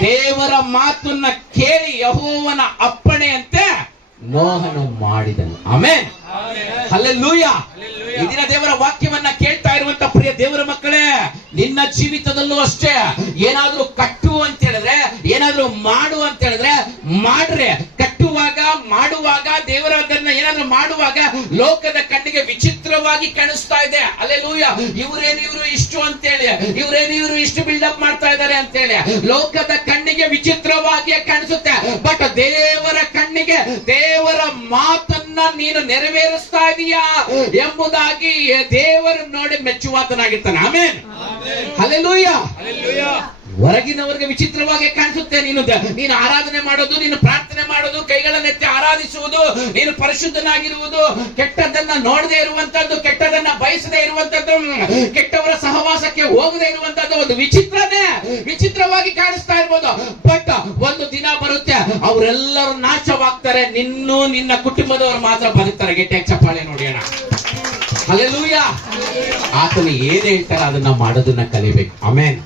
ದೇವರ ಮಾತನ್ನ ಕೇಳಿ ಯಹೋವನ ಅಪ್ಪಣೆಯಂತೆ ನೋಹನು ಮಾಡಿದನು. ಆಮೇನ್. ಹಲ್ಲೆಲೂಯ. ಈ ದಿನ ದೇವರ ವಾಕ್ಯವನ್ನ ಕೇಳ್ತಾ ಇರುವಂತ ಪ್ರಿಯ ದೇವರ ಮಕ್ಕಳೇ ನಿನ್ನ ಜೀವಿತದಲ್ಲೂ ಅಷ್ಟೇ. ಏನಾದ್ರೂ ಕಟ್ಟು ಅಂತ ಹೇಳಿದ್ರೆ ಏನಾದ್ರೂ ಮಾಡು ಅಂತ ಹೇಳಿದ್ರೆ ಮಾಡ್ರೆ. ಕಟ್ಟುವಾಗ ಮಾಡುವಾಗ ದೇವರದನ್ನ ಏನಾದ್ರೂ ಮಾಡುವಾಗ ಲೋಕದ ಕಣ್ಣಿಗೆ ವಿಚಿತ್ರವಾಗಿ ಕಾಣಿಸ್ತಾ ಇದೆ. ಅಲ್ಲೆಲೂಯ ಇವ್ರೇನು ಇವರು ಇಷ್ಟು ಅಂತೇಳಿ? ಇವ್ರೇನು ಇವರು ಇಷ್ಟು ಬಿಲ್ಡಪ್ ಮಾಡ್ತಾ ಇದ್ದಾರೆ ಅಂತೇಳಿ? ಲೋಕದ ಕಣ್ಣಿಗೆ ವಿಚಿತ್ರವಾಗಿ ಕಾಣಿಸುತ್ತೆ. ಬಟ್ ದೇವರ ಕಣ್ಣಿಗೆ ದೇವರ ಮಾತನ್ನ ನೀನು ನೆರವೇರಿಸ್ತಾ ಇದೀಯಾ ಎಂಬುದಾಗಿ ದೇವರು ನೋಡಿ ಮೆಚ್ಚುವಾತನಾಗಿರ್ತಾನೆ. ಆಮೇನ್ ಹಲ್ಲೆಲೂಯ ಹೊರಗಿನವರಿಗೆ ವಿಚಿತ್ರವಾಗಿ ಕಾಣಿಸುತ್ತೆ ನೀನು ನೀನು ಆರಾಧನೆ ಮಾಡೋದು, ನೀನು ಪ್ರಾರ್ಥನೆ ಮಾಡೋದು ಕೈಗಳನ್ನೆತ್ತಿ ಆರಾಧಿಸುವುದು, ನೀನು ಪರಿಶುದ್ಧನಾಗಿರುವುದು, ಕೆಟ್ಟದ್ದನ್ನ ನೋಡದೆ ಇರುವಂತದ್ದು ಕೆಟ್ಟದನ್ನ ಬಯಸದೆ ಇರುವಂತದ್ದು ಕೆಟ್ಟವರ ಸಹವಾಸಕ್ಕೆ ಹೋಗದೆ ಇರುವಂತದ್ದು ಒಂದು ವಿಚಿತ್ರನೇ, ವಿಚಿತ್ರವಾಗಿ ಕಾಣಿಸ್ತಾ ಇರ್ಬೋದು. ಬಟ್ ಒಂದು ದಿನ ಬರುತ್ತೆ, ಅವರೆಲ್ಲರೂ ನಾಶವಾಗ್ತಾರೆ, ನಿನ್ನೂ ನಿನ್ನ ಕುಟುಂಬದವರು ಮಾತ್ರ ಬದುಕ್ತಾರೆ. ಗೆಟ್ಟೆ ಚಪ್ಪಾಳೆ ನೋಡೋಣ ಅಲ್ಲೆಲ್ಲೂಯ್ಯ ಆತನು ಏನ್ ಹೇಳ್ತಾರೆ ಅದನ್ನ ಮಾಡೋದನ್ನ ಕಲಿಬೇಕು. ಆಮೇನ್